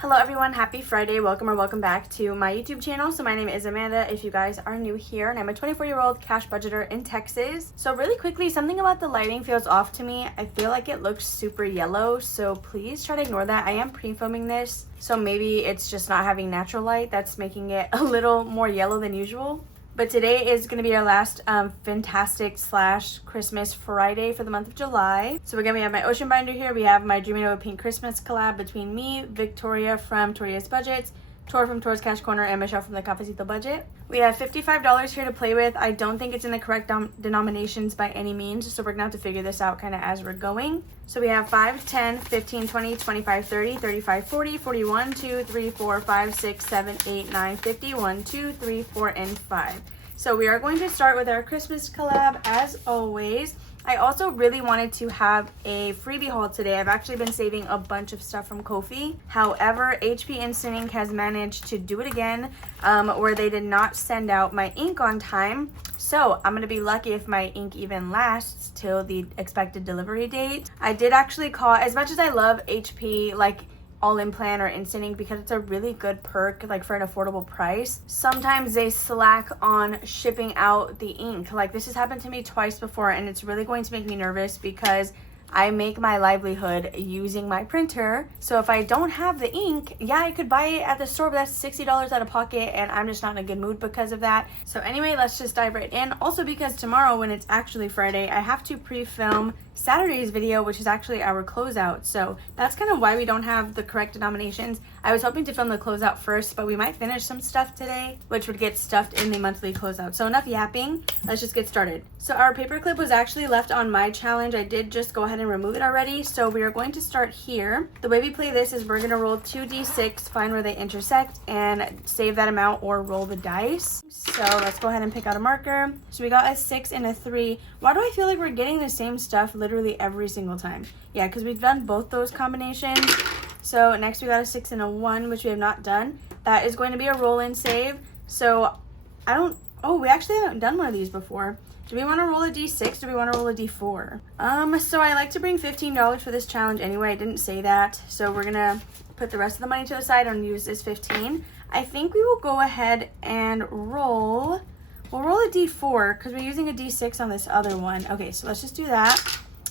Hello everyone, happy Friday. Welcome back to my YouTube channel. So my name is Amanda if you guys are new here, and I'm a 24-year-old cash budgeter in Texas. So really quickly, something about the lighting feels off to me. I feel like it looks super yellow, so please try to ignore that. I am pre-filming this, so maybe it's just not having natural light that's making it a little more yellow than usual. But today is going to be our last fin-tastic / Christmas Friday for the month of July. So again, we have my ocean binder here. We have my Dreaming of a Pink Christmas collab between me, Victoria from Toria's Budgets, Tor from Tor's Cash Corner, and Michelle from the Cafecito Budget. We have $55 here to play with. I don't think it's in the correct denominations by any means, so we're gonna have to figure this out kind of as we're going. So we have 5, 10, 15, 20, 25, 30, 35, 40, 41, 2, 3, 4, 5, 6, 7, 8, 9, 50, 1, 2, 3, 4, and 5. So we are going to start with our Christmas collab as always. I also really wanted to have a freebie haul today. I've actually been saving a bunch of stuff from Ko-fi. However, HP Instant Ink has managed to do it again, where they did not send out my ink on time. So I'm gonna be lucky if my ink even lasts till the expected delivery date. I did actually call, as much as I love HP, like all-in plan or instant ink, because it's a really good perk, like for an affordable price, sometimes they slack on shipping out the ink. Like this has happened to me twice before, and it's really going to make me nervous because I make my livelihood using my printer. So if I don't have the ink, yeah, I could buy it at the store, but that's $60 out of pocket, and I'm just not in a good mood because of that. So anyway, let's just dive right in. Also, because tomorrow, when it's actually Friday, I have to pre-film Saturday's video, which is actually our closeout. So that's kind of why we don't have the correct denominations. I was hoping to film the closeout first, but we might finish some stuff today, which would get stuffed in the monthly closeout. So enough yapping, let's just get started. So our paperclip was actually left on my challenge. I did just go ahead and remove it already. So we are going to start here. The way we play this is we're gonna roll 2d6, find where they intersect, and save that amount or roll the dice. So let's go ahead and pick out a marker. So we got a 6 and a 3. Why do I feel like we're getting the same stuff literally every single time? Yeah, because we've done both those combinations. So next we got a 6 and a 1, which we have not done. That is going to be a roll and save. So we actually haven't done one of these before. Do we want to roll a d6? Do we want to roll a d4? So I like to bring $15 for this challenge anyway. I didn't say that. So we're gonna put the rest of the money to the side and use this 15. I think we will go ahead and roll. We'll roll a d4 because we're using a d6 on this other one. Okay, so let's just do that.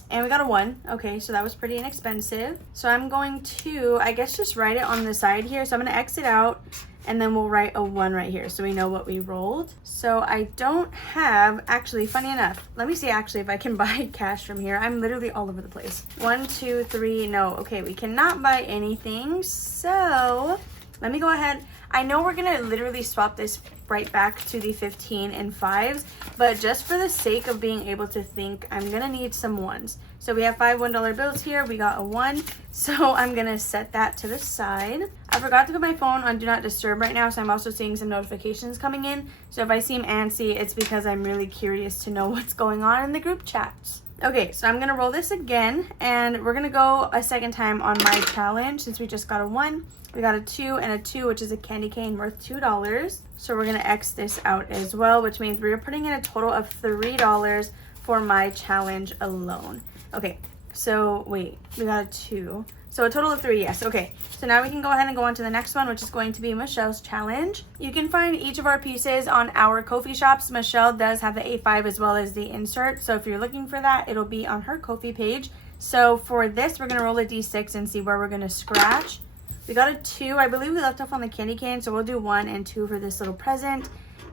And we got a 1. Okay, so that was pretty inexpensive. So I'm going to, I guess, just write it on the side here. So I'm going to exit out, and then we'll write a 1 right here so we know what we rolled. So I don't have, actually, funny enough, let me see actually if I can buy cash from here. I'm literally all over the place. 1, 2, 3, no. Okay, we cannot buy anything. So let me go ahead. I know we're going to literally swap this right back to the 15 and 5s, but just for the sake of being able to think, I'm going to need some 1s. So we have 5 $1 bills here. We got a 1. So I'm going to set that to the side. I forgot to put my phone on Do Not Disturb right now, so I'm also seeing some notifications coming in. So if I seem antsy, it's because I'm really curious to know what's going on in the group chats. Okay, so I'm going to roll this again, and we're going to go a second time on my challenge since we just got a 1. We got a 2 and a 2, which is a candy cane worth $2. So we're going to X this out as well, which means we're putting in a total of $3 for my challenge alone. Okay, so wait, we got a 2. So a total of 3, yes. Okay, so now we can go ahead and go on to the next one, which is going to be Michelle's challenge. You can find each of our pieces on our Ko-fi shops. Michelle does have the A5 as well as the insert. So if you're looking for that, it'll be on her Ko-fi page. So for this, we're going to roll a d6 and see where we're going to scratch. We got a 2. I believe we left off on the candy cane, so we'll do 1 and 2 for this little present.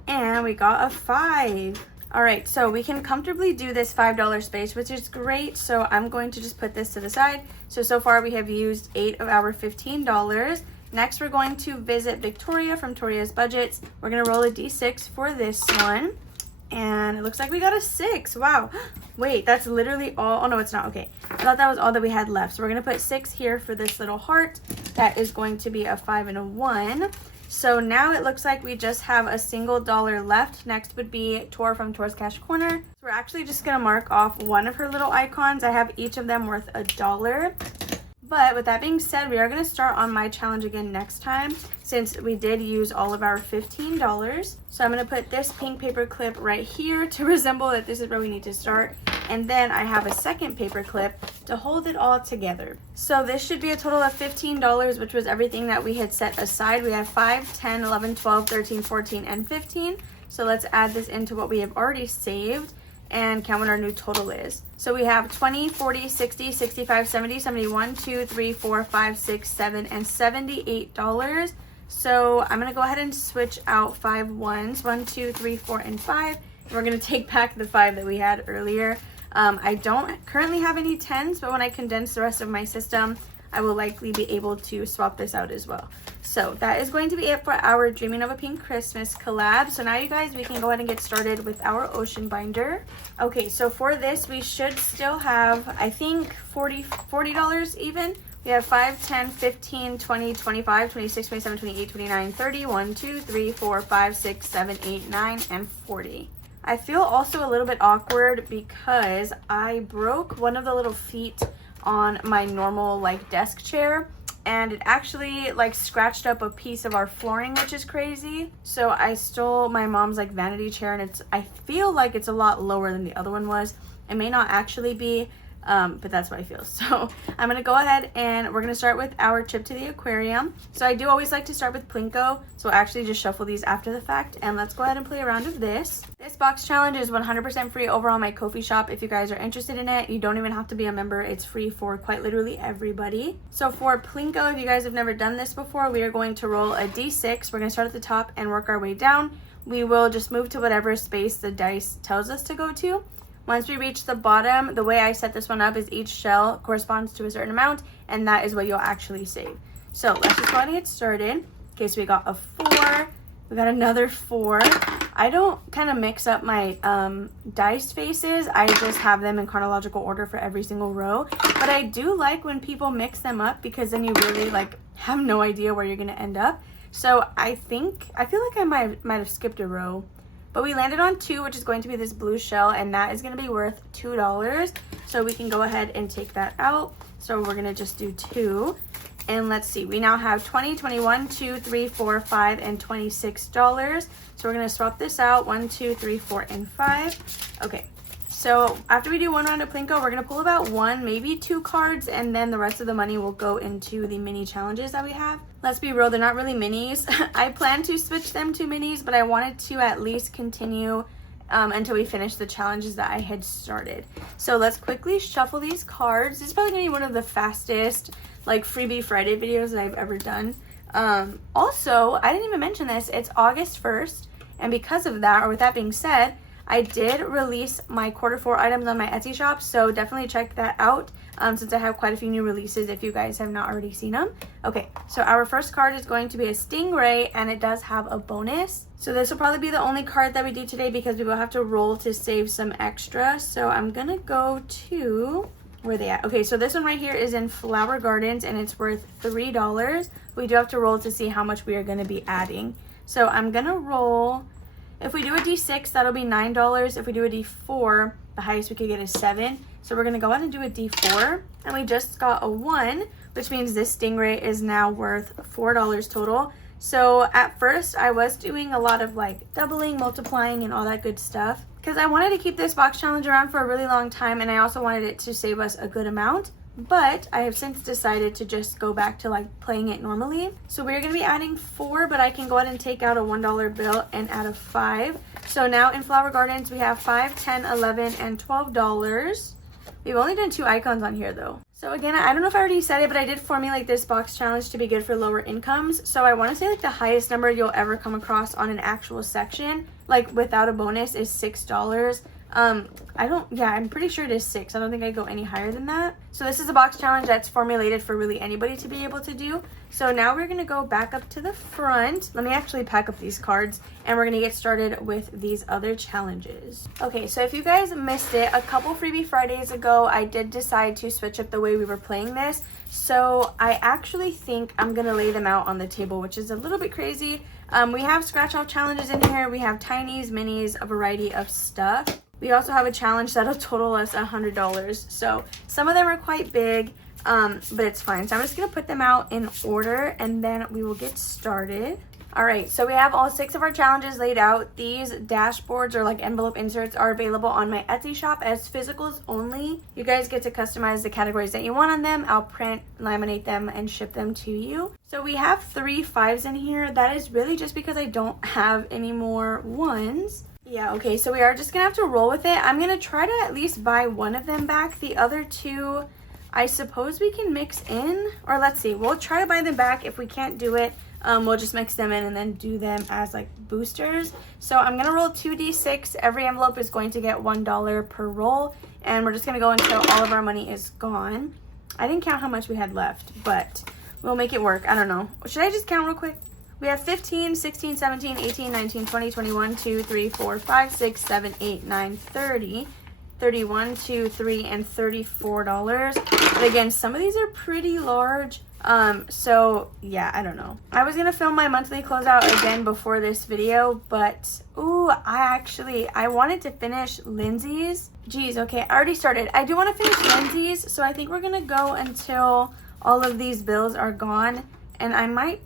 And we got a 5. All right, so we can comfortably do this $5 space, which is great. So I'm going to just put this to the side. So far we have used 8 of our $15. Next, we're going to visit Victoria from Toria's Budgets. We're gonna roll a d6 for this one. And it looks like we got a 6. Wow. Wait, that's literally all. Oh, no, it's not. Okay. I thought that was all that we had left. So we're going to put 6 here for this little heart. That is going to be a 5 and a 1. So now it looks like we just have a single dollar left. Next would be Tor from Tor's Cash Corner. So we're actually just going to mark off one of her little icons. I have each of them worth $1. But with that being said, we are going to start on my challenge again next time since we did use all of our $15. So I'm going to put this pink paper clip right here to resemble that this is where we need to start. and then I have a second paper clip to hold it all together. So this should be a total of $15, which was everything that we had set aside. We have 5, 10, 11, 12, 13, 14, and 15. So let's add this into what we have already saved and count what our new total is. So we have 20, 40, 60, 65, 70, 71, 2, 3, 4, 5, 6, 7, and $78. So I'm gonna go ahead and switch out 5 ones, 1, 2, 3, 4, and 5. We're gonna take back the 5 that we had earlier. I don't currently have any 10s, but when I condense the rest of my system, I will likely be able to swap this out as well. So that is going to be it for our Dreaming of a Pink Christmas collab. So now you guys, we can go ahead and get started with our ocean binder. Okay, so for this, we should still have, I think, $40 even. We have 5, 10, 15, 20, 25, 26, 27, 28, 29, 30, 1, 2, 3, 4, 5, 6, 7, 8, 9, and 40. I feel also a little bit awkward because I broke one of the little feet on my normal like desk chair, and it actually like scratched up a piece of our flooring, which is crazy. So I stole my mom's like vanity chair, and I feel like it's a lot lower than the other one was. It may not actually be, but that's what I feel. So I'm gonna go ahead and we're gonna start with our trip to the aquarium. So I do always like to start with Plinko, so I'll actually just shuffle these after the fact, and let's go ahead and play a round of this. This box challenge is 100% free over on my Ko-fi shop. If you guys are interested in it, you don't even have to be a member. It's free for quite literally everybody. So for Plinko, if you guys have never done this before, we are going to roll a d6. We're gonna start at the top and work our way down. We will just move to whatever space the dice tells us to go to. Once we reach the bottom, the way I set this one up is each shell corresponds to a certain amount, and that is what you'll actually save. So let's just go ahead and get started. Okay, so we got a 4, we got another 4. I don't kind of mix up my dice faces. I just have them in chronological order for every single row. But I do like when people mix them up, because then you really like have no idea where you're gonna end up. So I feel like I might have skipped a row. But we landed on 2, which is going to be this blue shell, and that is going to be worth $2. So we can go ahead and take that out. So we're going to just do 2. And let's see, we now have 20, 21, 2, 3, 4, 5, and $26. So we're going to swap this out, 1, 2, 3, 4, and 5. Okay, so after we do one round of Plinko, we're going to pull about 1, maybe 2 cards, and then the rest of the money will go into the mini challenges that we have. Let's be real, they're not really minis. I plan to switch them to minis, but I wanted to at least continue until we finish the challenges that I had started. So let's quickly shuffle these cards. This is probably going to be one of the fastest like freebie Friday videos that I've ever done. Also, I didn't even mention this, it's August 1st, and because of that, or with that being said, I did release my Q4 items on my Etsy shop, so definitely check that out since I have quite a few new releases if you guys have not already seen them. Okay, so our first card is going to be a Stingray, and it does have a bonus. So this will probably be the only card that we do today because we will have to roll to save some extra. So I'm gonna go to, where are they at? Okay, so this one right here is in Flower Gardens, and it's worth $3. We do have to roll to see how much we are gonna be adding. So I'm gonna roll. If we do a D6, that'll be $9. If we do a D4, the highest we could get is 7. So we're gonna go ahead and do a D4, and we just got a 1, which means this Stingray is now worth $4 total. So at first I was doing a lot of like doubling, multiplying, and all that good stuff, because I wanted to keep this box challenge around for a really long time, and I also wanted it to save us a good amount. But I have since decided to just go back to like playing it normally. So we're going to be adding 4, but I can go ahead and take out a $1 bill and add a 5. So now in Flower Gardens we have 5, 10, 11, and $12. We've only done 2 icons on here though. So again, I don't know if I already said it, but I did formulate this box challenge to be good for lower incomes. So I want to say like the highest number you'll ever come across on an actual section, like without a bonus, is $6. I'm pretty sure it is 6. I don't think I go any higher than that. So this is a box challenge that's formulated for really anybody to be able to do. So now we're gonna go back up to the front. Let me actually pack up these cards, and we're gonna get started with these other challenges. Okay, so if you guys missed it, a couple Freebie Fridays ago, I did decide to switch up the way we were playing this. So I actually think I'm gonna lay them out on the table, which is a little bit crazy. We have scratch off challenges in here. We have tinies, minis, a variety of stuff. We also have a challenge that'll total us $100. So some of them are quite big, but it's fine. So I'm just gonna put them out in order, and then we will get started. All right, so we have all 6 of our challenges laid out. These dashboards or like envelope inserts are available on my Etsy shop as physicals only. You guys get to customize the categories that you want on them. I'll print, laminate them, and ship them to you. So we have 3 5s in here. That is really just because I don't have any more 1s. Yeah, okay, so we are just gonna have to roll with it. I'm gonna try to at least buy one of them back. The other 2, I suppose we can mix in, or let's see, we'll try to buy them back. If we can't do it, we'll just mix them in and then do them as like boosters. So I'm gonna roll 2d6. Every envelope is going to get $1 per roll, and we're just gonna go until all of our money is gone. I didn't count how much we had left, but we'll make it work. I don't know. Should I just count real quick? We have 15, 16, 17, 18, 19, 20, 21, 2, 3, 4, 5, 6, 7, 8, 9, 30. 31, 2, 3, and $34. But again, some of these are pretty large. So yeah, I don't know. I was gonna film my monthly closeout again before this video, but ooh, I wanted to finish Lindsay's. Geez, okay, I already started. I do want to finish Lindsay's, so I think we're gonna go until all of these bills are gone, and I might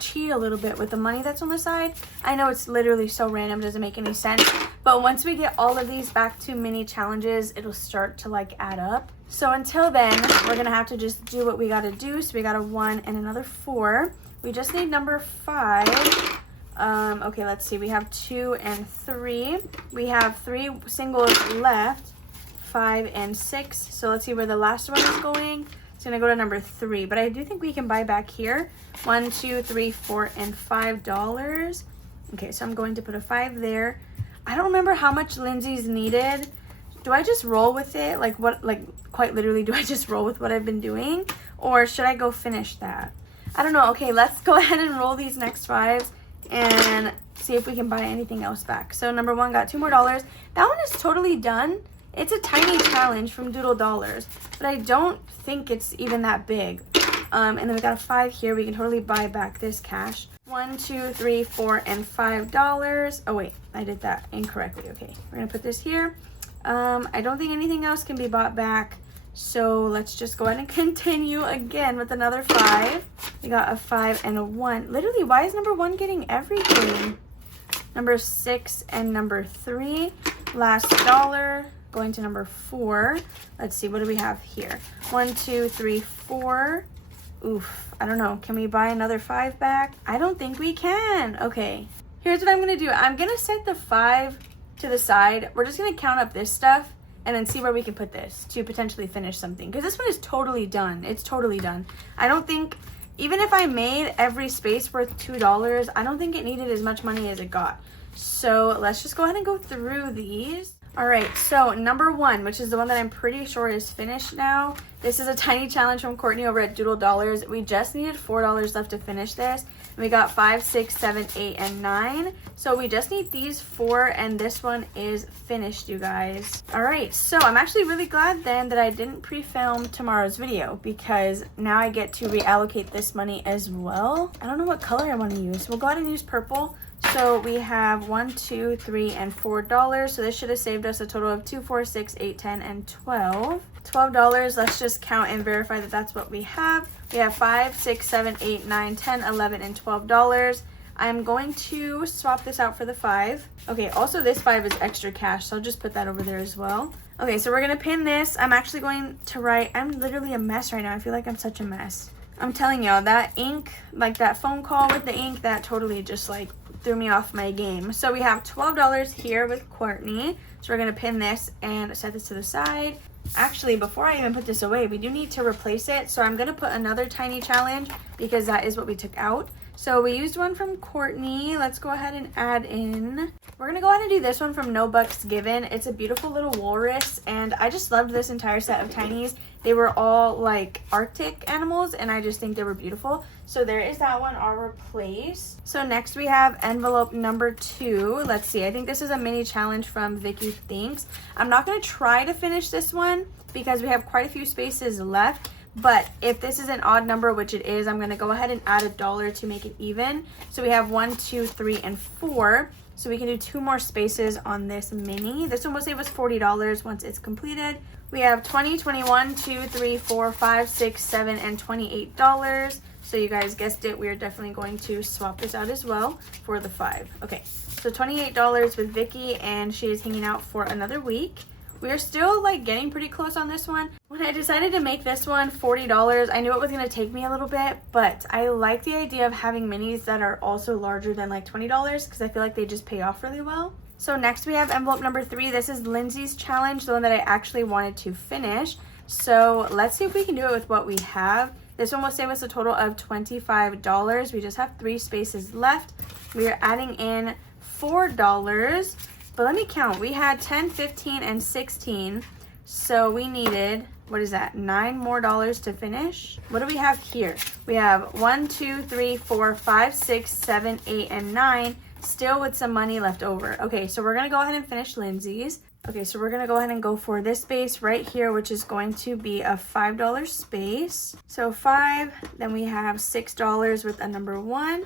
cheat a little bit with the money that's on the side. I know it's literally so random, doesn't make any sense, but once we get all of these back to mini challenges, it'll start to like add up. So until then, we're gonna have to just do what we gotta do. So we got a 1 and another 4. We just need number 5. Okay, let's see, we have 2 and 3. We have 3 singles left, 5 and 6. So let's see where the last one is going. It's gonna go to number 3, but I do think we can buy back here. 1, 2, 3, 4, and $5. Okay, so I'm going to put a 5 there. I don't remember how much Lindsay's needed. Do I just roll with it? Like what, like quite literally, do I just roll with what I've been doing? Or should I go finish that? I don't know. Okay, let's go ahead and roll these next 5s and see if we can buy anything else back. So number 1 got $2 more. That one is totally done. It's a tiny challenge from Doodle Dollars, but I don't think it's even that big. And then we got a 5 here. We can totally buy back this cash. 1, 2, 3, 4, and $5. Oh wait, I did that incorrectly. Okay, we're gonna put this here. I don't think anything else can be bought back, so let's just go ahead and continue again with another 5. We got a 5 and a 1. Literally, why is number 1 getting everything? Number 6 and number 3. Last dollar. Going to number 4. Let's see, what do we have here? 1, 2, 3, 4. Oof, I don't know. Can we buy another 5 back? I don't think we can. Okay, here's what I'm gonna do. I'm gonna set the 5 to the side. We're just gonna count up this stuff and then see where we can put this to potentially finish something, because this one is totally done. It's totally done. I don't think, even if I made every space worth $2, I don't think it needed as much money as it got. So let's just go ahead and go through these. All right, so number 1, which is the one that I'm pretty sure is finished now. This is a tiny challenge from Courtney over at Doodle Dollars. We just needed $4 left to finish this. And we got 5, 6, 7, 8, and 9. So we just need these 4, and this one is finished, you guys. All right, so I'm actually really glad then that I didn't pre-film tomorrow's video, because now I get to reallocate this money as well. I don't know what color I want to use. We'll go ahead and use purple. So we have 1, 2, 3, and $4. So this should have saved us a total of 2, 4, 6, 8, 10, and 12. $12. Let's just count and verify that that's what we have. We have 5, 6, 7, 8, 9, 10, 11, and $12. I'm going to swap this out for the 5. Okay, also this 5 is extra cash, so I'll just put that over there as well. Okay, so we're gonna pin this. I'm actually going to write, I'm literally a mess right now. I feel like I'm such a mess. I'm telling y'all, that ink, like that phone call with the ink, that totally just like threw me off my game. So we have $12 here with Courtney. So we're gonna pin this and set this to the side. Actually, before I even put this away, we do need to replace it. So I'm gonna put another tiny challenge because that is what we took out. So we used one from Courtney. Let's go ahead and add in. We're gonna go ahead and do this one from No Bucks Given. It's a beautiful little walrus, and I just loved this entire set of tinies. They were all like Arctic animals, and I just think they were beautiful. So there is that one, our replace. So next we have envelope number 2. Let's see, I think this is a mini challenge from Vicky Thinks. I'm not gonna try to finish this one because we have quite a few spaces left. But if this is an odd number, which it is, I'm gonna go ahead and add $1 to make it even. So we have 1, 2, 3, and 4. So we can do 2 more spaces on this mini. This one will save us $40 once it's completed. We have 20, 21, 2, 3, 4, 5, 6, 7, and $28. So you guys guessed it, we are definitely going to swap this out as well for the 5. Okay, so $28 with Vicky, and she is hanging out for another week. We are still like getting pretty close on this one. When I decided to make this one $40, I knew it was going to take me a little bit, but I like the idea of having minis that are also larger than like $20 because I feel like they just pay off really well. So next we have envelope number 3. This is Lindsay's challenge, the one that I actually wanted to finish. So let's see if we can do it with what we have. This one will save us a total of $25. We just have 3 spaces left. We are adding in $4. But let me count. We had 10, 15, and 16. So we needed, what is that, $9 more to finish? What do we have here? We have 1, 2, 3, 4, 5, 6, 7, 8, and 9. Still with some money left over. Okay, so we're going to go ahead and finish Lindsay's. Okay, so we're going to go ahead and go for this space right here, which is going to be a $5 space. So 5, then we have $6 with a number 1.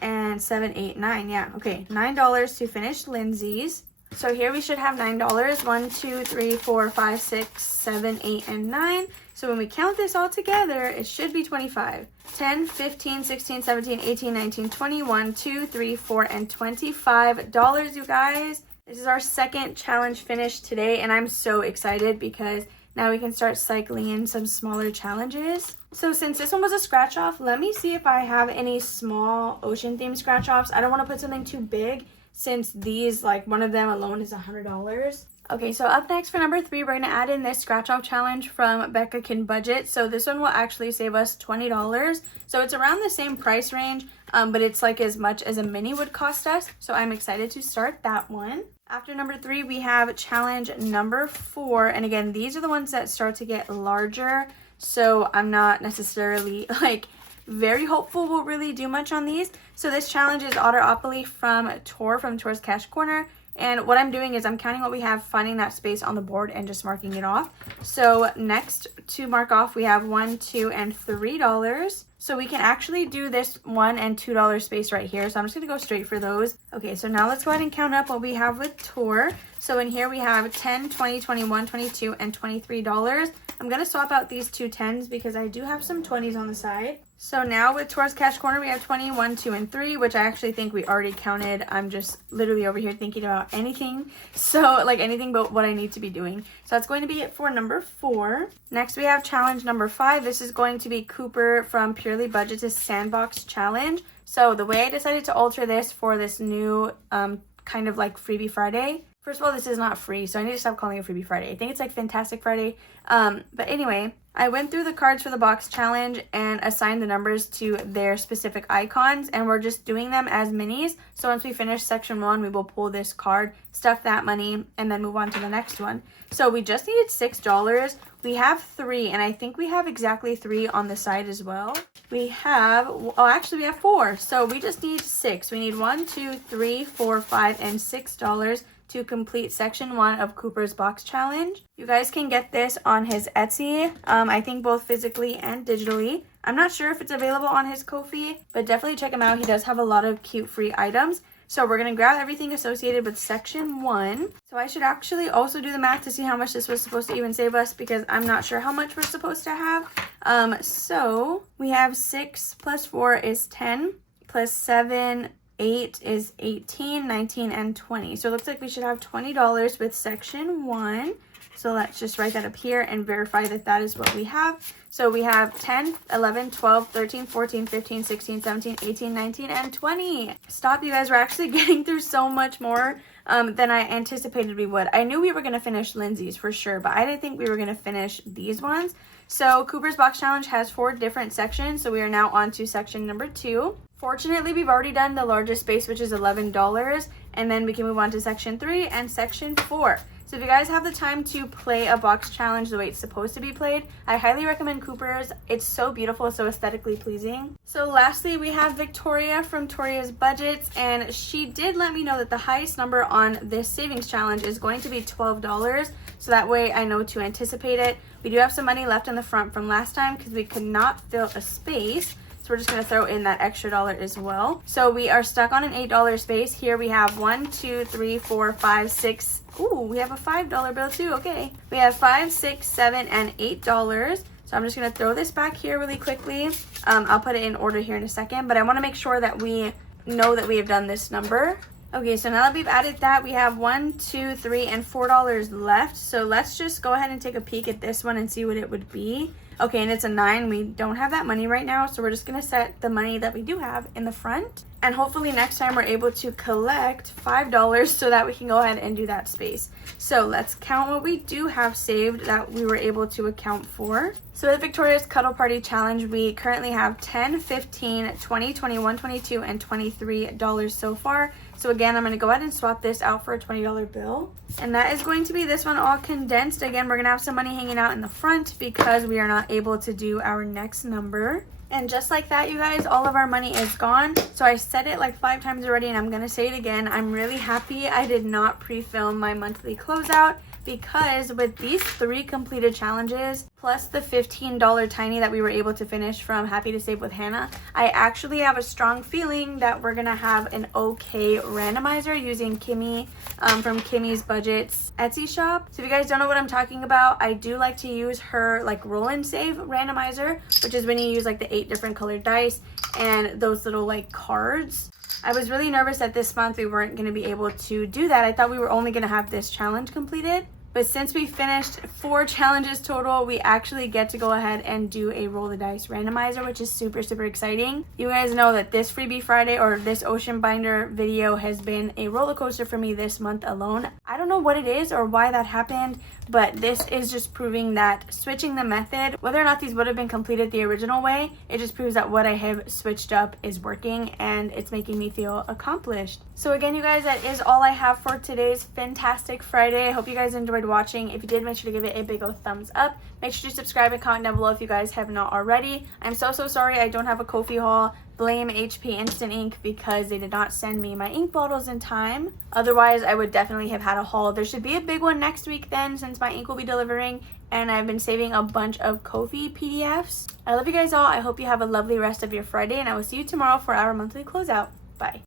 And 7, 8, 9. Yeah, okay, $9 to finish Lindsay's. So here we should have $9. 1, 2, 3, 4, 5, 6, 7, 8, and 9. So when we count this all together, it should be 25. 10, 15, 16, 17, 18, 19, 20, 1, 2, 3, 4, and $25, you guys. This is our second challenge finished today, and I'm so excited because now we can start cycling in some smaller challenges. So since this one was a scratch off, let me see if I have any small ocean themed scratch offs. I don't want to put something too big since these, like one of them alone is $100. Okay, so up next for number 3, we're going to add in this scratch off challenge from Becca Can Budget. So this one will actually save us $20. So it's around the same price range, but it's like as much as a mini would cost us. So I'm excited to start that one. After number 3, we have challenge number 4. And again, these are the ones that start to get larger. So I'm not necessarily like very hopeful we'll really do much on these. So this challenge is Otteropoly from Tor's Cash Corner. And what I'm doing is I'm counting what we have, finding that space on the board, and just marking it off. So next to mark off, we have $1, $2, and $3. So we can actually do this $1 and $2 space right here. So I'm just going to go straight for those. Okay, so now let's go ahead and count up what we have with Tor. So in here we have 10, 20, 21, 22, and $23. I'm going to swap out these 2 10s because I do have some 20s on the side. So now with Tor's Cash Corner, we have 20, 1, 2, and 3, which I actually think we already counted. I'm just literally over here thinking about anything. So like anything but what I need to be doing. So that's going to be it for number 4. Next, we have challenge number 5. This is going to be Cooper from Purely Budget's Sandbox Challenge. So the way I decided to alter this for this new kind of like Freebie Friday. First of all, this is not free, so I need to stop calling it Freebie Friday. I think it's like Fantastic Friday. But anyway, I went through the cards for the box challenge and assigned the numbers to their specific icons, and we're just doing them as minis. So once we finish section 1, we will pull this card, stuff that money, and then move on to the next one. So we just needed $6. We have 3, and I think we have exactly 3 on the side as well. We have, oh, actually we have 4. So we just need 6. We need 1, 2, 3, 4, 5, and $6 to complete section 1 of Cooper's box challenge. You guys can get this on his Etsy, I think both physically and digitally. I'm not sure if it's available on his Ko-fi, but definitely check him out. He does have a lot of cute free items. So we're gonna grab everything associated with section 1. So I should actually also do the math to see how much this was supposed to even save us, because I'm not sure how much we're supposed to have. So we have 6 plus 4 is 10, plus 7, 8 is 18, 19, and 20. So it looks like we should have $20 with section 1. So let's just write that up here and verify that that is what we have. So we have 10, 11, 12, 13, 14, 15, 16, 17, 18, 19, and 20. Stop, you guys. We're actually getting through so much more than I anticipated we would. I knew we were going to finish Lindsay's for sure, but I didn't think we were going to finish these ones. So Cooper's Box Challenge has 4 different sections. So we are now on to section number 2. Fortunately, we've already done the largest space, which is $11, and then we can move on to section 3 and section 4. So if you guys have the time to play a box challenge the way it's supposed to be played, I highly recommend Cooper's. It's so beautiful, so aesthetically pleasing. So lastly, we have Victoria from Toria's Budgets, and she did let me know that the highest number on this savings challenge is going to be $12, so that way I know to anticipate it. We do have some money left in the front from last time because we could not fill a space. So we're just going to throw in that extra $1 as well. So we are stuck on an $8 space. Here we have 1, 2, 3, 4, 5, 6. Ooh, we have a $5 bill too. Okay. We have 5, 6, 7, and $8. So So I'm just going to throw this back here really quickly. I'll put it in order here in a second, but I want to make sure that we know that we have done this number. Okay, so now that we've added that, we have $1, $2, $3, and $4 left. So let's just go ahead and take a peek at this one and see what it would be. Okay, and it's a 9. We don't have that money right now, so we're just gonna set the money that we do have in the front. And hopefully next time we're able to collect $5 so that we can go ahead and do that space. So let's count what we do have saved that we were able to account for. So with Victoria's Cuddle Party Challenge, we currently have $10, $15, $20, $21, $22, and $23 so far. So again, I'm going to go ahead and swap this out for a $20 bill. And that is going to be this one all condensed. Again, we're going to have some money hanging out in the front because we are not able to do our next number. And just like that, you guys, all of our money is gone. So I said it like 5 times already, and I'm going to say it again. I'm really happy I did not pre-film my monthly closeout, because with these 3 completed challenges plus the $15 tiny that we were able to finish from Happy to Save with Hannah, I actually have a strong feeling that we're gonna have an okay randomizer using Kimmy from Kimmy's Budgets Etsy shop. So if you guys don't know what I'm talking about, I do like to use her like roll and save randomizer, which is when you use like the 8 different colored dice and those little like cards. I was really nervous that this month we weren't going to be able to do that. I thought we were only going to have this challenge completed. But since we finished 4 challenges total, we actually get to go ahead and do a roll the dice randomizer, which is super, super exciting. You guys know that this Freebie Friday or this Ocean Binder video has been a roller coaster for me this month alone. I don't know what it is or why that happened, but this is just proving that switching the method, whether or not these would have been completed the original way, it just proves that what I have switched up is working and it's making me feel accomplished. So again, you guys, that is all I have for today's Fantastic Friday. I hope you guys enjoyed watching. If you did, make sure to give it a big old thumbs up. Make sure to subscribe and comment down below if you guys have not already. I'm so sorry I don't have a Ko-fi haul. Blame HP Instant Ink because they did not send me my ink bottles in time. Otherwise, I would definitely have had a haul. There should be a big one next week then, since my ink will be delivering, and I've been saving a bunch of Ko-fi PDFs. I love you guys all. I hope you have a lovely rest of your Friday, and I will see you tomorrow for our monthly closeout. Bye.